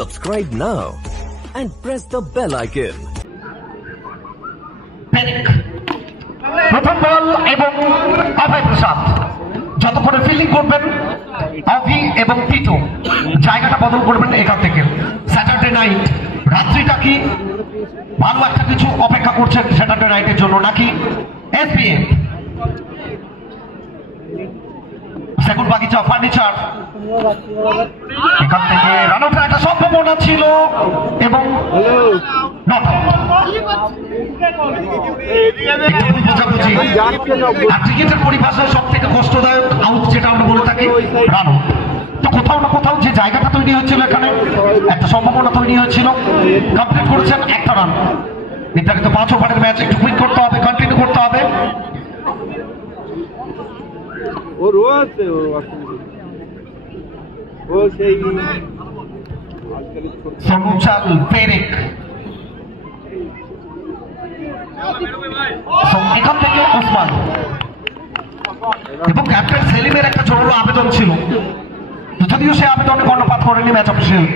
Subscribe now and press the bell icon. প্রথম বল এবং অভয় প্রসাদ, যতক্ষণে ফিল্ডিং করবেন, অভি এবং টিটু জায়গাটা বদল করবেন এখান থেকে। স্যাটারডে নাইট রাত্রিটা কি? ভালো একটা কিছু অপেক্ষা করছেন স্যাটারডে নাইটের জন্য নাকি? এসবিএম সেগুন বাগিচা ফার্নিচার এখান থেকে রান একটা সম্ভাবনা ছিল এবং আর ক্রিকেটের পরিভাষায় সব থেকে কষ্টদায়ক আউট যেটা আমরা বলে থাকি রান আউট তো কোথাও না কোথাও যে জায়গাটা তৈরি হয়েছিল এখানে, একটা সম্ভাবনা তৈরি হয়েছিল। কমপ্লিট করেছেন একটা রান নির্ধারিত পাঁচ ওভারের ম্যাচ একটু কুইক করতে হবে কন্টিনিউ করতে হবে। ও রয়েছে ও ও সেই পেরেক। এখান থেকে ওসমান। এবং ক্যাপ্টেন সেলিমের একটা জোরালো আবেদন ছিল। তো যদিও সে আবেদনে কর্ণপাত করেনি ম্যাচ অফিসিয়াল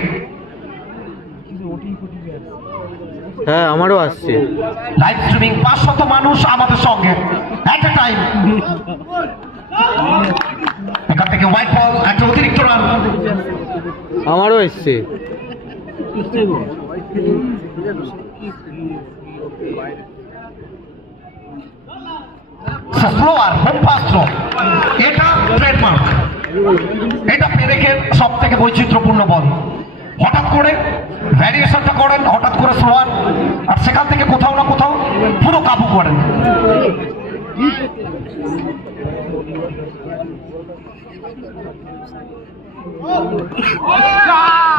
হ্যাঁ আমারও আসছে। লাইভ স্ট্রিমিং পাঁচশত মানুষ আমাদের সঙ্গে। এট এ টাইম এখান থেকে হোয়াইট বল একটা অতিরিক্ত রান আমারও এসছে। স্লোয়ার হোম ফাস্ট এটা ট্রেডমার্ক এটা পেরেকের সব থেকে বৈচিত্র্যপূর্ণ বল হঠাৎ করে ভ্যারিয়েশনটা করেন হঠাৎ করে স্লোয়ার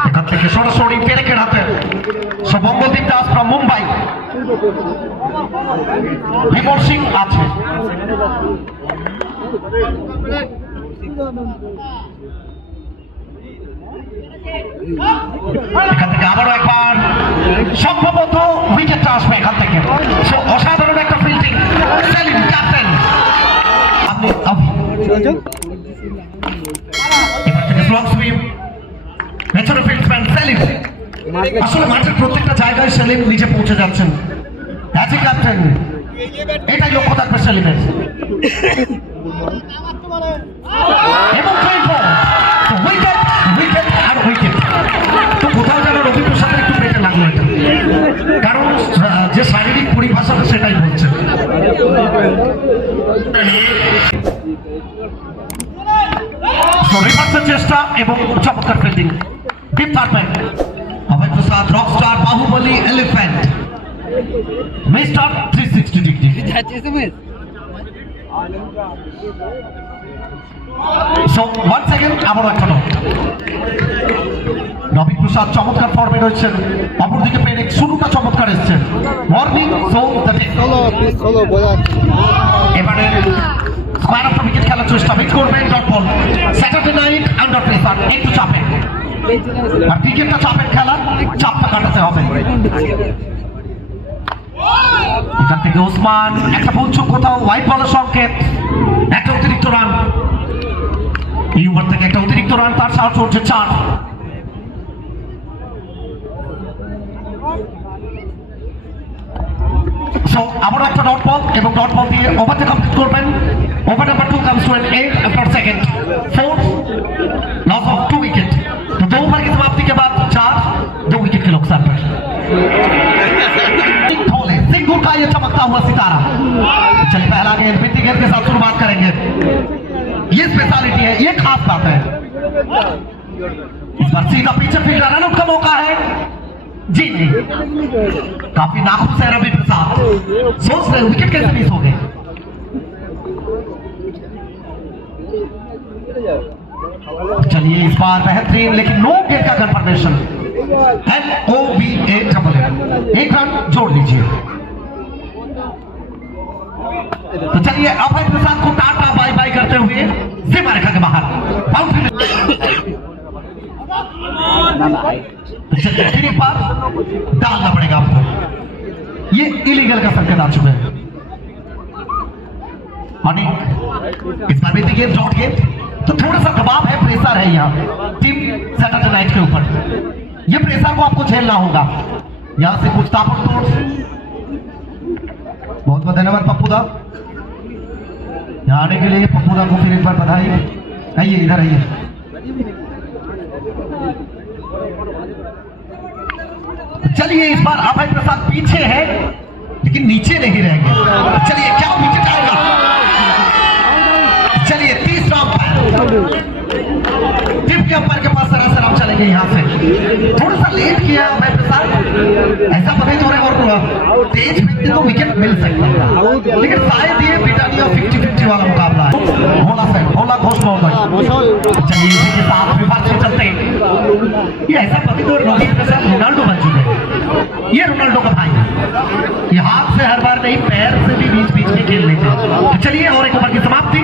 এখান থেকে সরাসরি পেরেকের হাতে। বঙ্গদীপ দাস from মুম্বাই। বিমল সিং আছে। এখান থেকে আবারও একবার সম্ভবত উইকেটটা আসবে এখান থেকে। অসাধারণ একটা ফিল্ডিং ক্যাপ্টেন আপনি। স্লং সুইপ পেছনে ফিল্ডম্যান সেলিম আসলে মাঠের প্রত্যেকটা জায়গায় সেলিম নিচে পৌঁছে যাচ্ছেন। অ্যাজ ক্যাপ্টেন এটাই লক্ষ্য থাকবে সেলিমের আর উইকেট তো কোথাও যেন রবি প্রসাদের একটু পেটে লাগল এটা। কারণ যে শারীরিক পরিভাষাটা সেটাই বলছে। চেষ্টা এবং চমৎকার fielding deep perfect Abhay Prasad rock star Baahubali elephant mister three sixty degree so one second আবার একটা নোট নবীন প্রসাদ চমৎকার ফর্মে রয়েছেন। অপরদিকে পেরেক শুরুটা চমৎকার এসছেন। মর্নিং সো দ্য খোলো এবারে স্কোয়ার অফ উইকেট খেলার চেষ্টা মিট করবেন dot ball. Saturday night under pressure একটু চাপে। আর ক্রিকেটটা চাপের খেলা চাপটা কাটাতে হবে। এখান থেকে ওসমান, একটা বলছো কোথাও হোয়াইট বলের সংকেত। একটা অতিরিক্ত রান এই ওভার থেকে একটা অতিরিক্ত রান তার সাহস হচ্ছে চার। সো আবার একটা ডট বল এবং ডট বল দিয়ে ওভারটা কমপ্লিট করবেন over number two comes to an end after second four loss of two wicket तो दो ओवर की समाप्ति के बाद चार दो विकेट के नुकसान पर खोले सिंगू का ये चमकता हुआ सितारा चलिए पहला गेंद बिट्टी गेंद के साथ शुरुआत करेंगे ये स्पेशलिटी है ये खास बात है इस बार सीधा पीछे फील्डर रन आउट का मौका है है जी नहीं काफ़ी नाखुश है रवि प्रसाद। सोच रहे विकेट कैसे मिस हो गए? चलिए, इस बार बेहतरीन, लेकिन नो गेट का confirmation L O B A double एक रन जोड़ लीजिए तो चलिए, अभय प्रसाद को टाटा बाय बाय करते हुए सीमा रेखा के बाहर बाउंड्री तो चलिए फिर एक बार डालना पड़ेगा आपको ये इलीगल का संकेत आ चुका है। अनिक इस बार भी देखिए डॉट गेट तो थोड़ा सा दबाव है, प्रेशर है यहाँ। टीम सैटरडे नाइट के ऊपर। ये प्रेशर को आपको झेलना होगा। यहाँ से कुछ ताबड़तोड़। बहुत बहुत धन्यवाद पप्पू दा यहाँ आने के लिए पप्पूदा को फिर एक बार बधाई। आइए, इधर आइए। चलिए इस बार अभय प्रसाद पीछे है, लेकिन नीचे नहीं रहेंगे चलिए, क्या पीछे जाएगा चलिए तीसरा के अंपायर के पास सरासर हम चलेंगे यहाँ से। थोड़ा सा लेट किया अभय प्रसाद। ऐसा पता ही रहा और तेज व्यक्ति तो विकेट मिल सकता है लेकिन शायद ये ब्रिटानिया फिफ्टी फिफ्टी वाला मुकाबला है। भोला से भोला घोष महोदय। चलिए, इसी के साथ से चलते ये ऐसा पति तो रोहित के साथ रोनाल्डो बन चुके हैं ये रोनाल्डो का भाई है ये हाथ से हर बार नहीं पैर से भी बीच बीच में खेल लेते हैं तो चलिए और एक ओवर की समाप्ति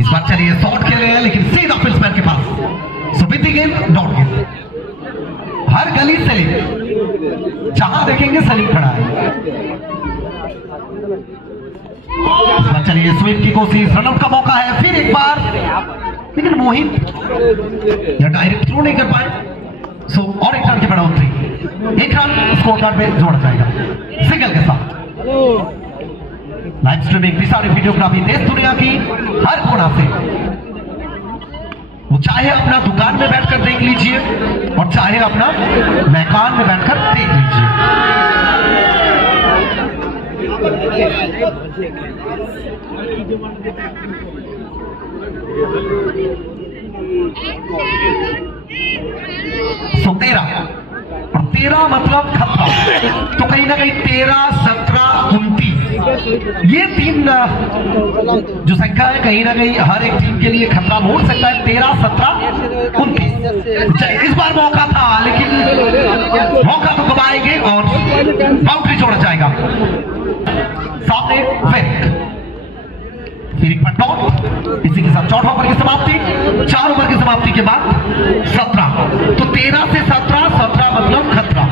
इस बार चलिए शॉट खेले हैं लेकिन सीधा पिल्समैन के पास so with game dot game हर गली सलीम जहाँ देखेंगे सलीम खड़ा है। चलिए स्वीप की कोशिश, रनआउट का मौका है, फिर एक बार। लेकिन मोहित, यह डायरेक्ट थ्रो नहीं कर पाए। सो और एक रन की बढ़ोतरी। एक रन स्कोर कार्ड में जोड़ा जाएगा। सिंगल के साथ। लाइव स्ट्रीमिंग की सारी वीडियोग्राफी, देश दुनिया की हर चाहे अपना दुकान में बैठकर देख लीजिए और चाहे अपना मैकान में बैठकर देख लीजिए। सो तेरह और तेरह मतलब खतरा तो कहीं ना कहीं तेरह सत्रह ये टीम जो संख्या है, कहीं ना कहीं हर एक टीम के लिए खतरा मोड़ सकता है। तेरह, सत्रह, उनतीस। अच्छा, इस बार मौका था, लेकिन मौका तो गवाएँगे और बाउंड्री छोड़ा जाएगा। सामने फिर एक इसी के साथ चौथा ओवर की समाप्ति। चार ओवर की समाप्ति के बाद सत्रह। तो तेरह से सत्रह सत्रह मतलब खतरा।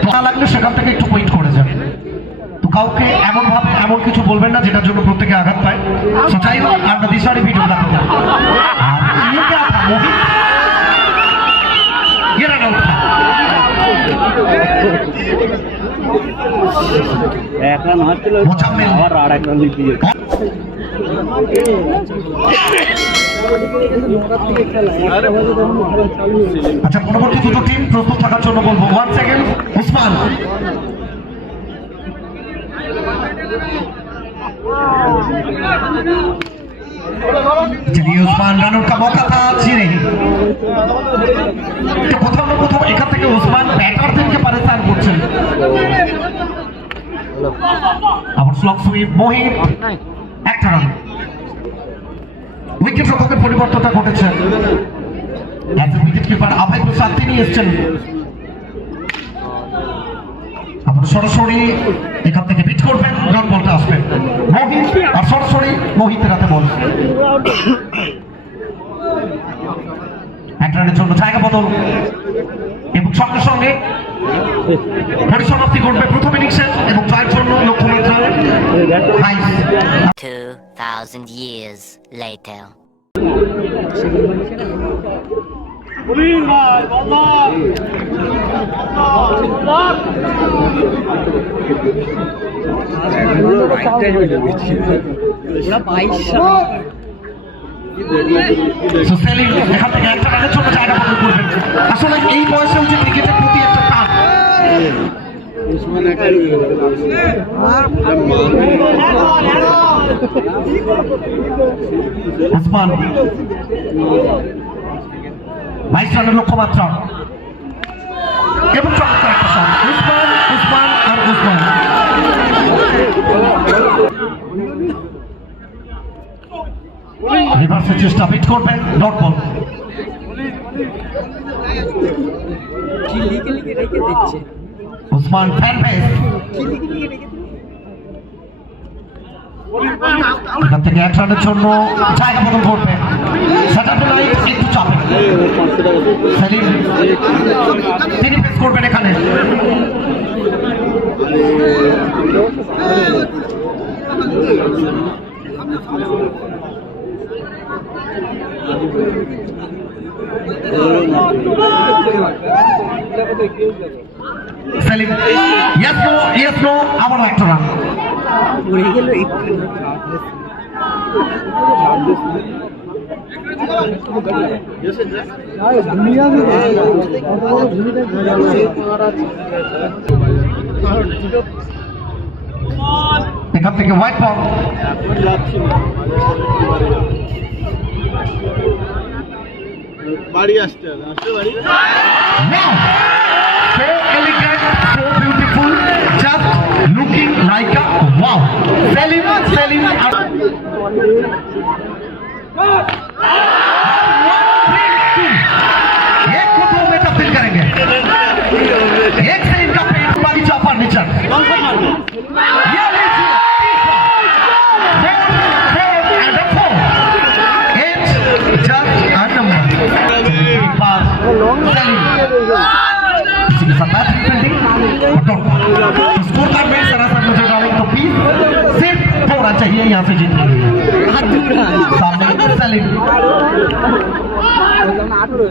तो लग्न शकल तक एक टू पॉइंट কাউকে এমন ভাবে এমন কিছু বলবেন না যেটার জন্য প্রত্যেকে আঘাত পায় তো যাই হোক আমরা দিশারি ভিডিও দেখাতে আর ये क्या था मोहित ये रन आउट था এক রান হচ্ছিল মোজাম্মেল। আবার আর এক রান দিয়ে আচ্ছা পরবর্তী দুটো টিম প্রস্তুত থাকার জন্য বলবো ওয়ান সেকেন্ড উসমান चलिए उस्मान रन आउट का मौका था अच्छी नहीं তো প্রথম না প্রথম এখান থেকে উসমান ব্যাটারদেরকে পারেশান করছেন আবার স্লক সুইপ মোহিত একটা রান উইকেট রক্ষকের পরিবর্তনটা ঘটেছে উইকেট কিপার আভয় প্রসাদ তিনি এসছেন আবার সরাসরি থেকে বিট করবেন ডট বলটা আসবে মোহিত আর সরাসরি মোহিতের হাতে বল এক রানের জন্য জায়গা বদল এবং সঙ্গে সঙ্গে পরিসমাপ্তি ঘটবে প্রথম ইনিংসে এবং জয়ের জন্য লক্ষ্যমাত্রা বাইশ 2,000 years later. এখান থেকে একটা রানের জন্য জায়গা বদল করবেন আসলে এই বয়সেও যে ক্রিকেটের প্রতি একটা টান। উসমান বাইশ রানের লক্ষ্যমাত্রা এবং চমৎকার একটা শট উসমান উসমান আর উসমান রিভার্সের চেষ্টা পিট করবেন dot ball Usman fan face এখান থেকে এক রানের জন্য জায়গা বদল করবে স্যাটারডে নাইট একটু চাপে সেলিম তিনি Salim yes no yes no আবার একটা রান উড়ে গেল এখান থেকে হোয়াইট বল বাড়ি আসতে হবে আসতে বাড়ি Wow! So elegant, so beautiful, just looking like a wow. Selim, Selim. एक को में तब्दील करेंगे। एक से इनका पेट बाकी चौपर नीचर ये लीजिए। स्कोर कार्ड में सरासर तो सिर्फ़ दो चाहिए यहाँ से जीतने हाँ, सामने আঠারো